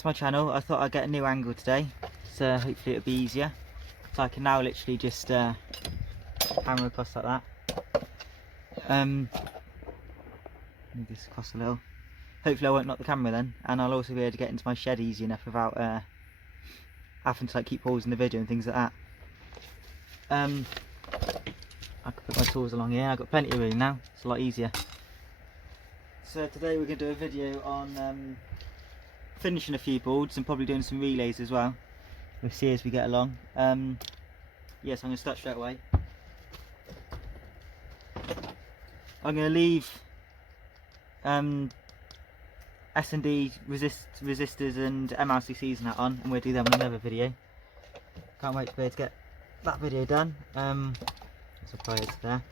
to my channel. I thought I'd get a new angle today, so hopefully it'll be easier. So I can now literally just hammer across like that. Move this across a little. Hopefully I won't knock the camera then, and I'll also be able to get into my shed easy enough without having to like keep pausing the video and things like that. I can put my tools along here. I've got plenty of room now. It's a lot easier. So today we're going to do a video on finishing a few boards and probably doing some relays as well. We'll see as we get along. Yes, I'm going to start straight away. I'm going to leave S&D resistors and MLCCs and that on, and we'll do them in another video. Can't wait to be able to get that video done. So pliers there.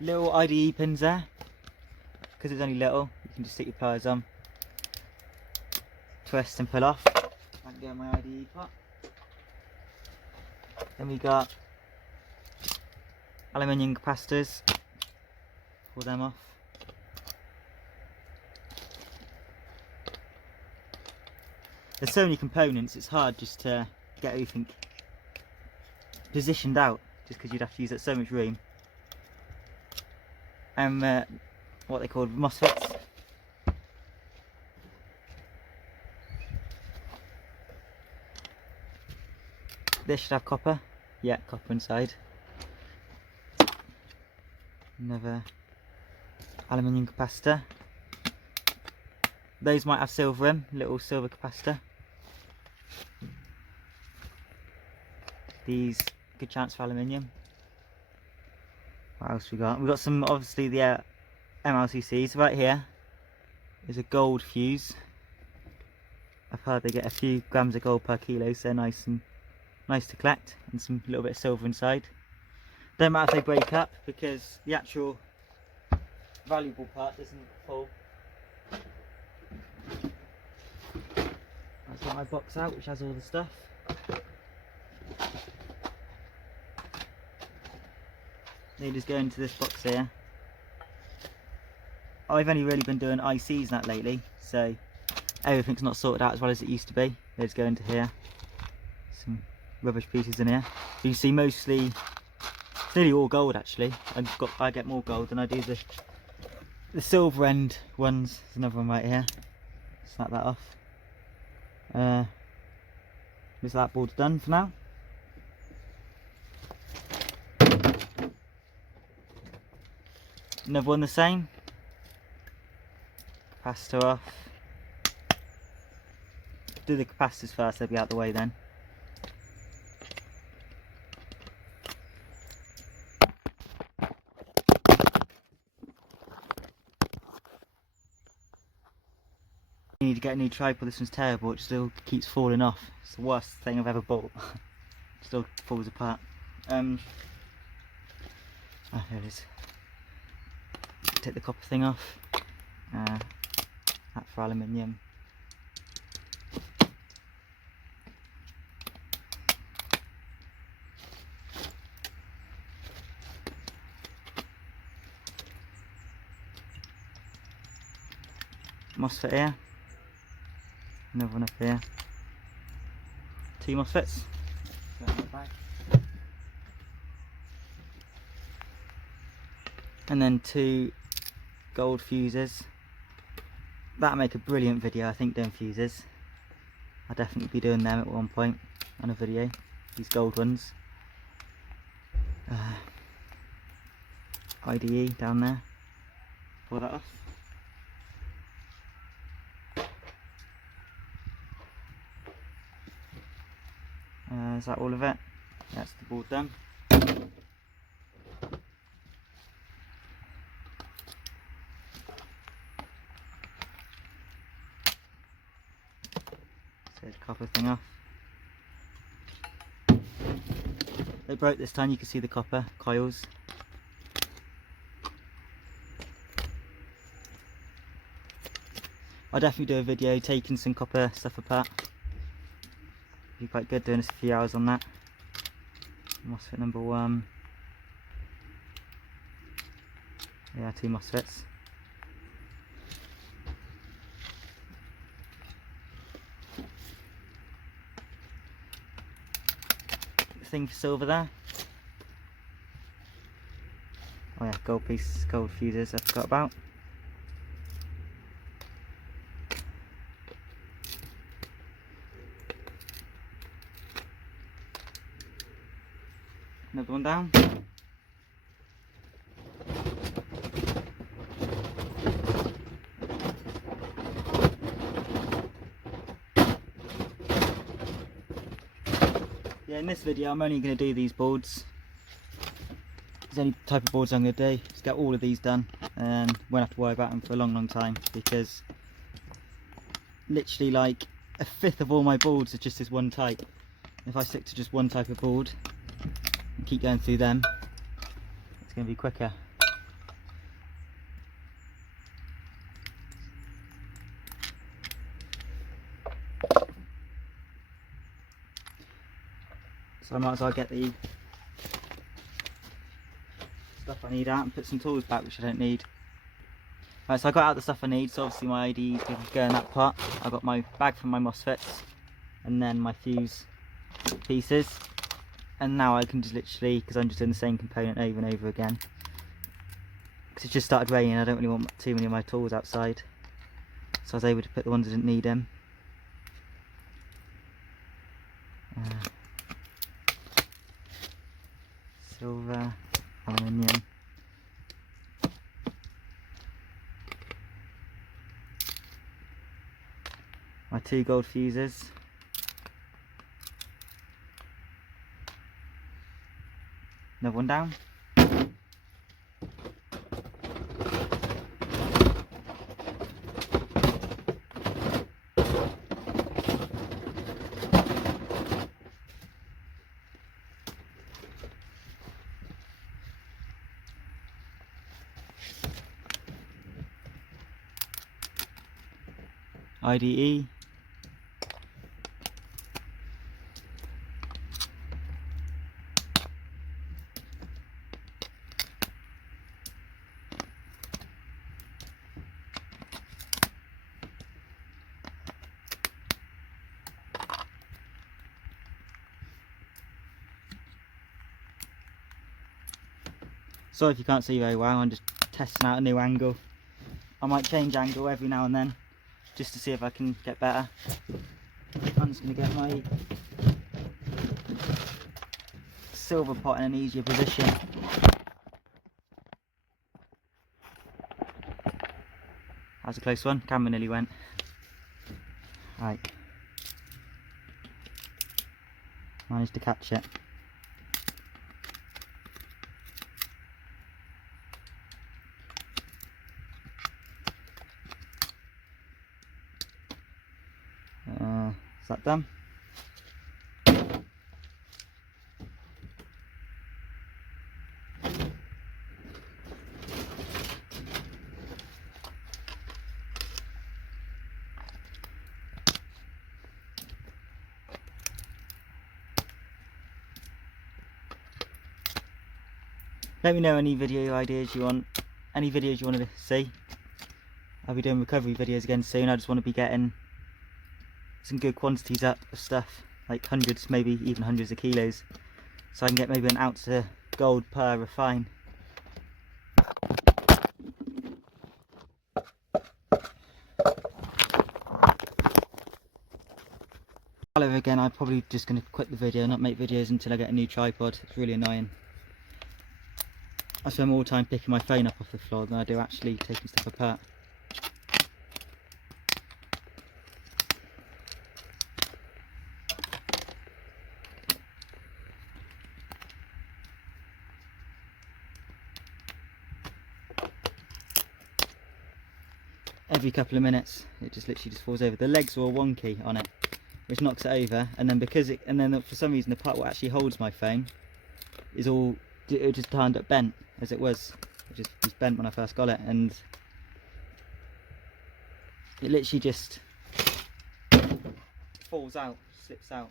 Little IDE pins there. Because it's only little, you can just stick your pliers on, twist and pull off. I can get my IDE pot. Then we got aluminium capacitors. Pull them off. There's so many components, it's hard just to get everything positioned out, just because you'd have to use up so much room. And what they call MOSFETs. This should have copper. Yeah, copper inside. Another aluminium capacitor. Those might have silver in, little silver capacitor. These, good chance for aluminium. What else we got? We've got some, obviously the MLCCs. Right here is a gold fuse. I've heard they get a few grams of gold per kilo, so they're nice to collect, and some little bit of silver inside. Don't matter if they break up, because the actual valuable part doesn't fall. That's got my box out, which has all the stuff. They just go into this box here. I've only really been doing ICs and that lately, so everything's not sorted out as well as it used to be. They just go into here. Some rubbish pieces in here. You can see mostly, it's nearly all gold actually. I get more gold than I do the silver end ones. There's another one right here. Snap that off. Is that board's done for now? Another one the same. Capacitor off. Do the capacitors first, they'll be out the way then. You need to get a new tripod. This one's terrible, it still keeps falling off. It's the worst thing I've ever bought. It still falls apart. Oh, there it is. Take the copper thing off. That for aluminium. MOSFET here. Another one up here. 2 MOSFETs. And then 2 gold fuses. That'll make a brilliant video, I think, doing fuses. I'll definitely be doing them at one point on a video, these gold ones. IDE down there. Pull that off. Is that all of it? That's the board done. Take the copper thing off. They broke this time, you can see the copper coils. I'll definitely do a video taking some copper stuff apart. Be quite good doing a few hours on that. MOSFET number 1. Yeah, 2 MOSFETs. thing for silver there. Oh yeah, gold fuses I forgot about. Another one down. Yeah, in this video I'm only going to do these boards. It's the only type of boards I'm going to do. Just get all of these done and won't have to worry about them for a long time, because literally like a fifth of all my boards are just this one type. If I stick to just one type of board and keep going through them, it's going to be quicker. So I might as well get the stuff I need out and put some tools back which I don't need. Right, so I got out the stuff I need, so obviously my IDs can go in that pot. I got my bag for my MOSFETs and then my fuse pieces. And now I can just literally, because I'm just doing the same component over and over again, because it just started raining, I don't really want too many of my tools outside, so I was able to put the ones I didn't need in. Silver, aluminium, my 2 gold fuses, another one down. IDE, sorry if you can't see very well, I'm just testing out a new angle. I might change angle every now and then just to see if I can get better. I'm just going to get my silver pot in an easier position. That was a close one, camera nearly went. Right, managed to catch it. Is that done? Let me know any video ideas you want, any videos you want to see. I'll be doing recovery videos again soon. I just want to be getting some good quantities up of stuff, like hundreds, maybe even hundreds of kilos, so I can get maybe an ounce of gold per refine. Hello again, I'm probably just going to quit the video, not make videos until I get a new tripod. It's really annoying. I spend more time picking my phone up off the floor than I do actually taking stuff apart. Every couple of minutes it just literally just falls over. The legs are all wonky on it, which knocks it over, and then for some reason the part what actually holds my phone is all, it just turned up bent as it was. It just was bent when I first got it, and it literally just falls out, slips out.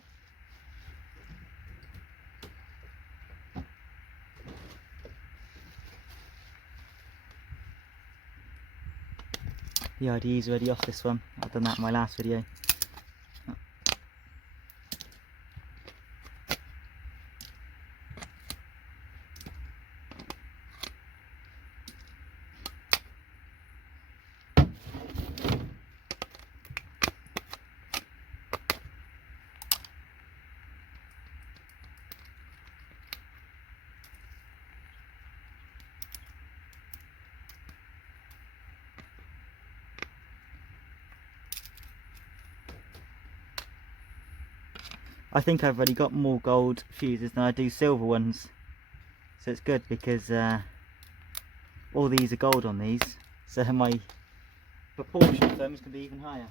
The IDE is already off this one. I've done that in my last video. I think I've already got more gold fuses than I do silver ones, so it's good because all these are gold on these, so my proportion of them can be even higher.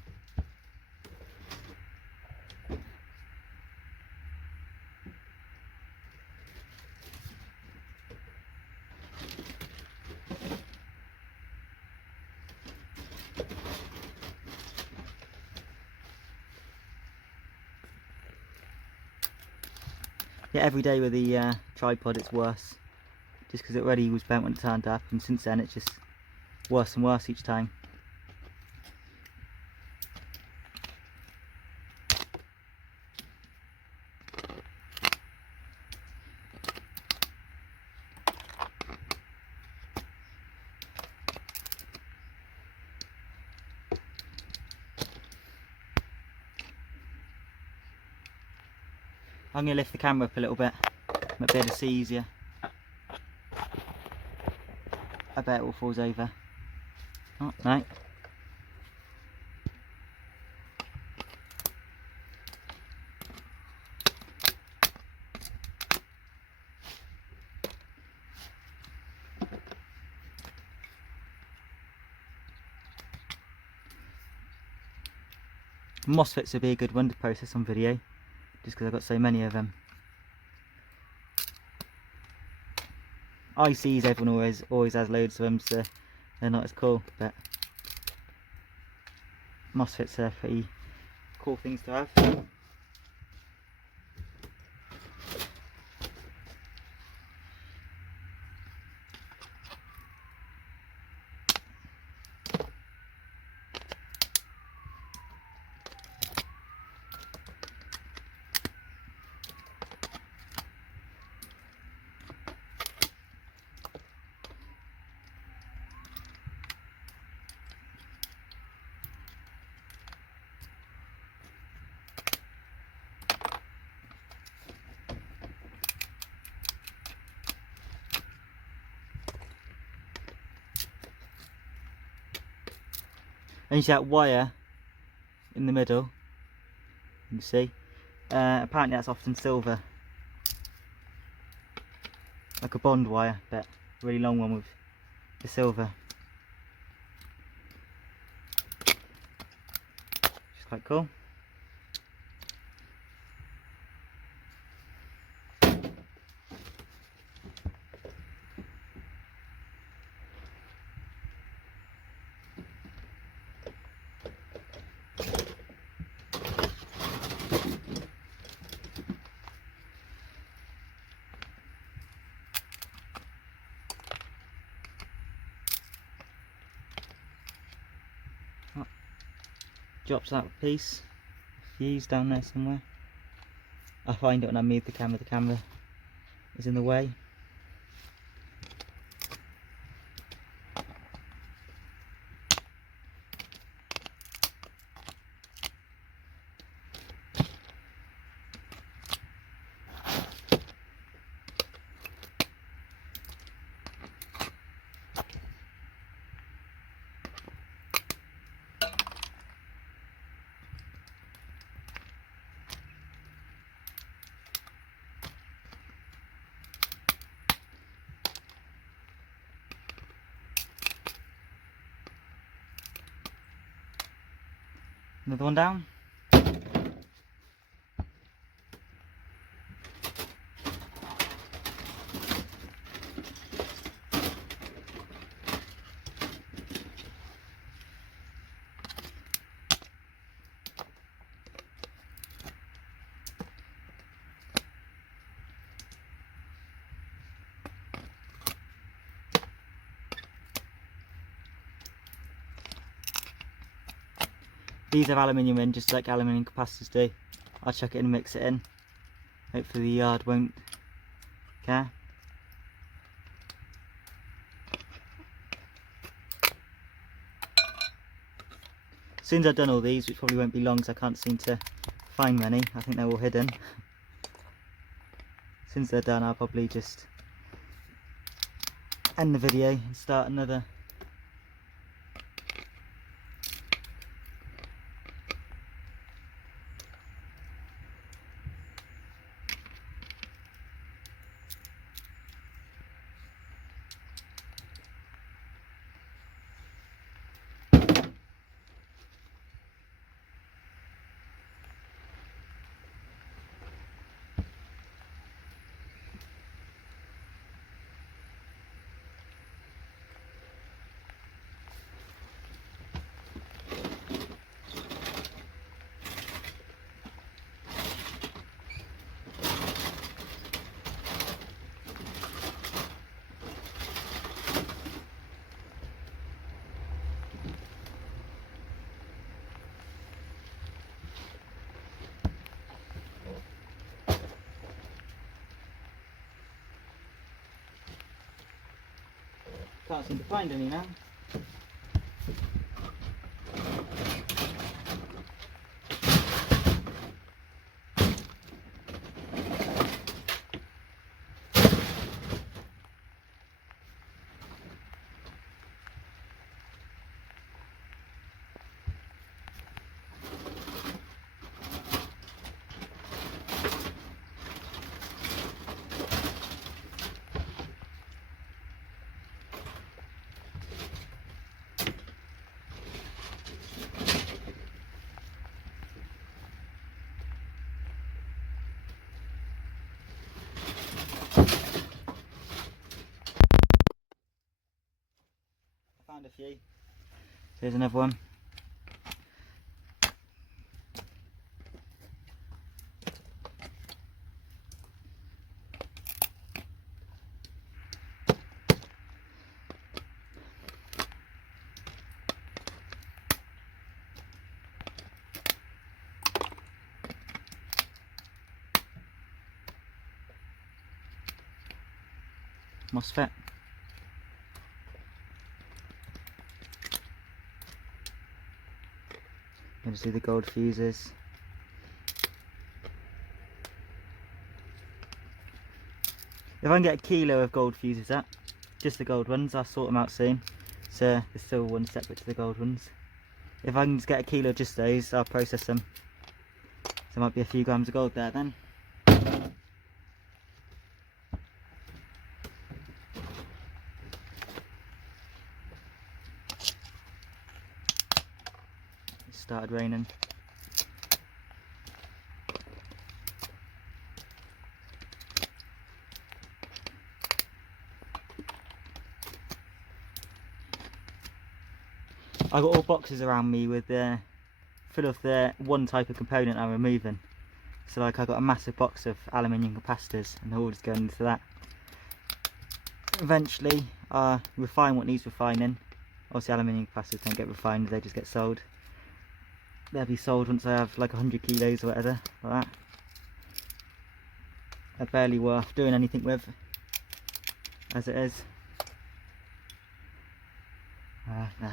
Yeah, every day with the tripod it's worse, just because it already was bent when it turned up, and since then it's just worse and worse each time. I'm going to lift the camera up a little bit, might be able to see easier. I bet it all falls over. Oh, no. MOSFETs would be a good one to process on video, just because I've got so many of them. ICs, everyone always has loads of them, so they're not as cool, but MOSFETs are pretty cool things to have. And you see that wire in the middle, you can see, apparently that's often silver, like a bond wire, but a really long one with the silver. Which is quite cool. Drops out a piece, fuse down there somewhere. I find it when I move the camera is in the way. Another one down. These have aluminium in, just like aluminium capacitors do. I'll chuck it in and mix it in. Hopefully the yard won't care. As soon as I've done all these, which probably won't be long because I can't seem to find many, I think they're all hidden. As soon as they're done, I'll probably just end the video and start another. Can't seem to find any now. Found a few. Here's another one. MOSFET. You can see the gold fuses. If I can get a kilo of gold fuses up, just the gold ones, I'll sort them out soon. So there's still one separate to the gold ones. If I can just get a kilo of just those, I'll process them. So there might be a few grams of gold there then. It started raining. I got all boxes around me with full of the one type of component I'm removing. So like I got a massive box of aluminium capacitors and they're all just going into that. Eventually I'll refine what needs refining. Obviously aluminium capacitors don't get refined, they just get sold. They'll be sold once I have like 100 kilos or whatever, like that. They're barely worth doing anything with, as it is. No.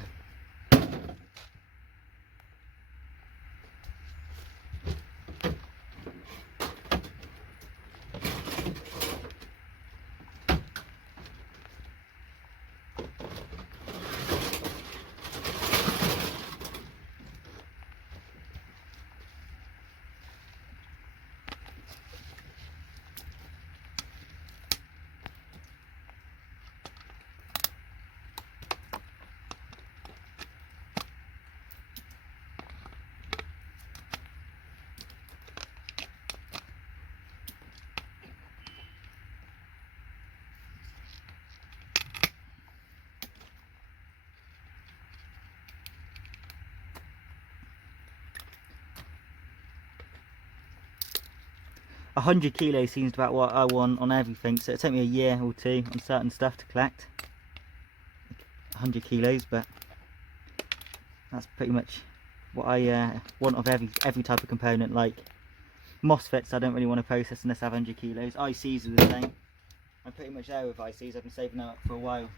100 kilos seems about what I want on everything, so it'll take me a year or two on certain stuff to collect 100 kilos, but that's pretty much what I want of every type of component. Like MOSFETs I don't really want to process unless I have 100 kilos. ICs are the same. I'm pretty much there with ICs. I've been saving them up for a while.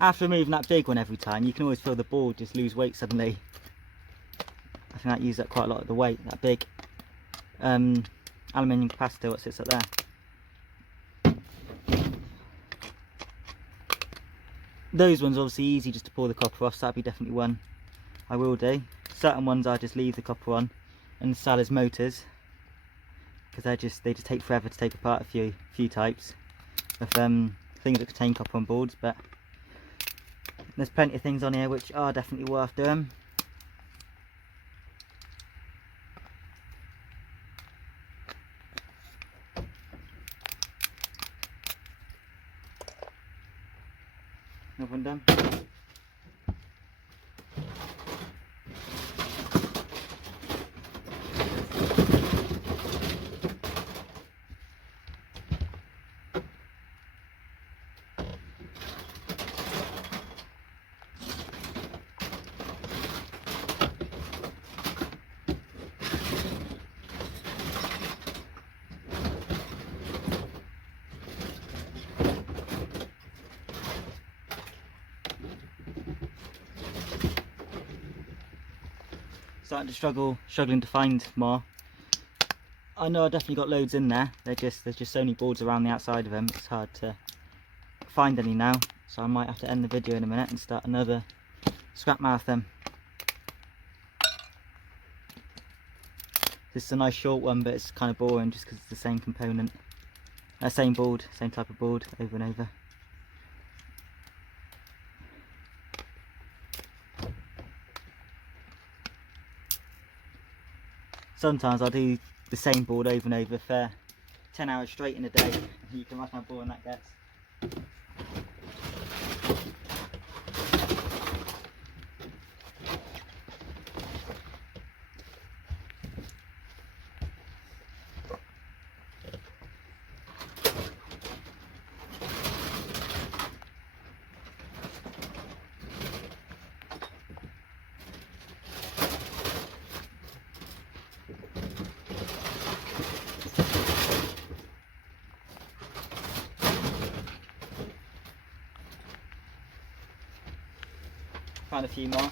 After removing that big one every time, you can always feel the board just lose weight suddenly. I think that used up quite a lot of the weight, that big aluminium capacitor what sits up there. Those ones are obviously easy just to pull the copper off, so that'd be definitely one I will do. Certain ones I just leave the copper on and sell as motors, because they just take forever to take apart. A few types of things that contain copper on boards, but there's plenty of things on here which are definitely worth doing. Another one done. starting to struggling to find more. I know I definitely got loads in there. There's just so many boards around the outside of them. It's hard to find any now. So I might have to end the video in a minute and start another scrap marathon. This is a nice short one, but it's kind of boring just because it's the same component, same board, same type of board over and over. Sometimes I'll do the same board over and over for 10 hours straight in a day. You can imagine how boring that gets. Found a few more.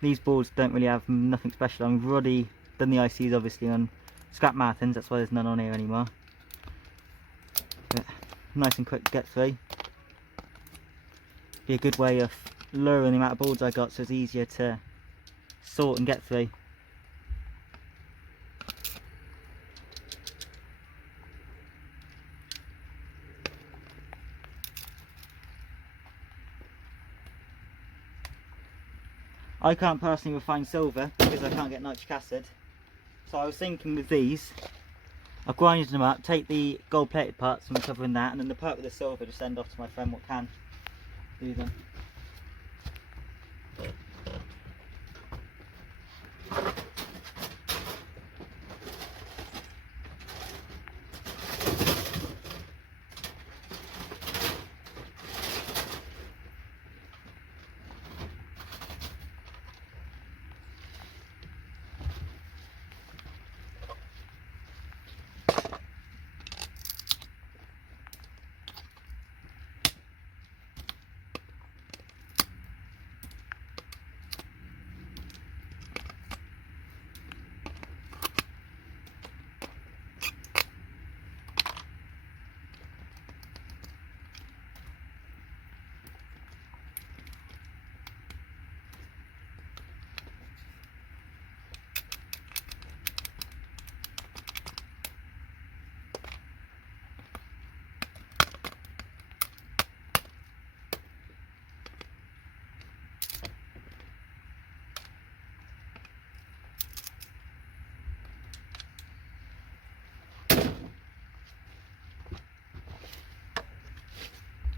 These boards don't really have nothing special. I've already done the ICs obviously on scrap marathons, that's why there's none on here anymore. But nice and quick to get through. Be a good way of lowering the amount of boards I got so it's easier to sort and get through. I can't personally refine silver because I can't get nitric acid. So I was thinking with these, I've grinded them up, take the gold plated parts from covering that, and then the part with the silver just send off to my friend what can do them.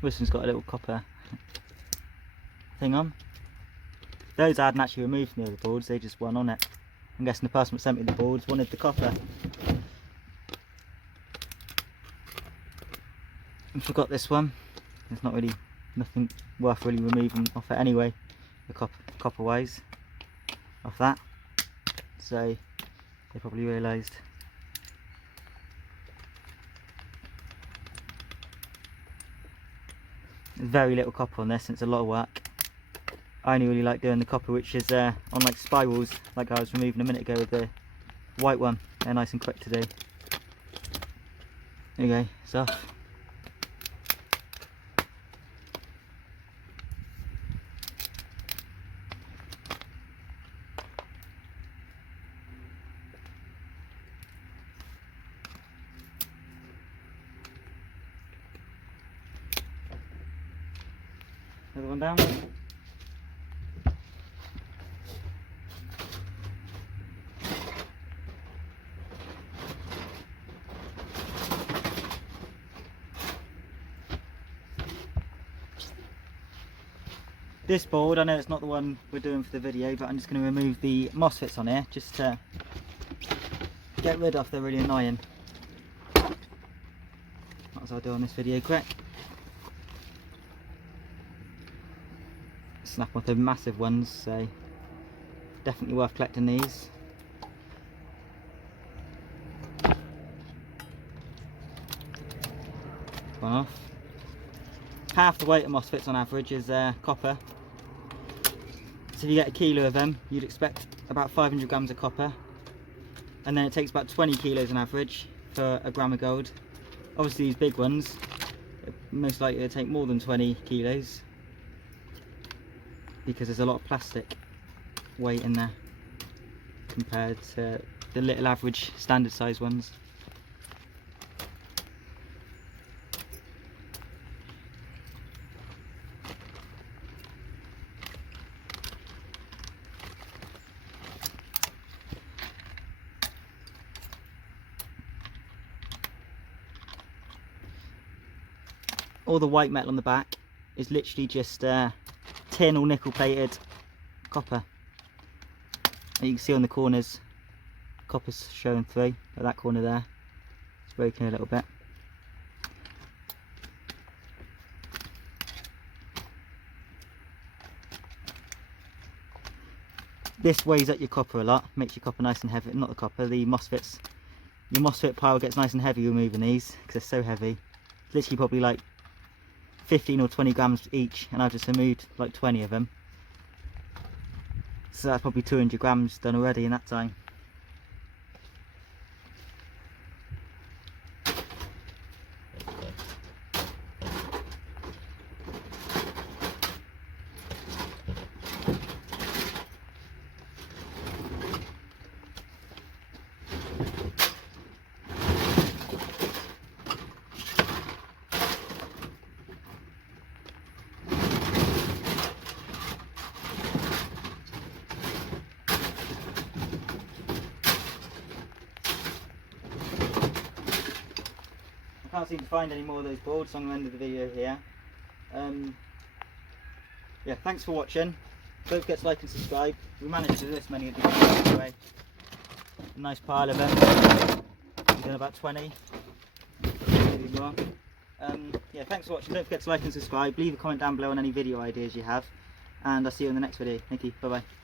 This one's got a little copper thing on. Those I hadn't actually removed from the other boards, they just weren't on it. I'm guessing the person that sent me the boards wanted the copper. And forgot this one. There's not really nothing worth really removing off it anyway, the copper wise off that. So they probably realised. Very little copper on this, and it's a lot of work. I only really like doing the copper, which is on like spirals, like I was removing a minute ago with the white one. They're nice and quick to do. There you go, it's off. Another one down. This board, I know it's not the one we're doing for the video, but I'm just going to remove the MOSFETs on here just to get rid of. They're really annoying. Might as well do on this video quick. Snap off the massive ones, so definitely worth collecting these. One off. Half the weight of MOSFETs on average is copper. So if you get a kilo of them, you'd expect about 500 grams of copper. And then it takes about 20 kilos on average for a gram of gold. Obviously these big ones, most likely to take more than 20 kilos. Because there's a lot of plastic weight in there compared to the little average standard size ones. All the white metal on the back is literally just tin or nickel plated copper. And you can see on the corners, copper's showing through at that corner there. It's broken a little bit. This weighs up your copper a lot, makes your copper nice and heavy. Not the copper, the MOSFETs. Your MOSFET pile gets nice and heavy removing these because they're so heavy. It's literally probably like 15 or 20 grams each, and I've just removed like 20 of them. So that's probably 200 grams done already in that time. I can't seem to find any more of those boards, so I'm going to end the video here. Yeah, thanks for watching. Don't forget to like and subscribe. We managed to do this many of these anyway. A nice pile of them. We've done about 20. Maybe more. Yeah, thanks for watching. Don't forget to like and subscribe. Leave a comment down below on any video ideas you have. And I'll see you in the next video. Thank you. Bye bye.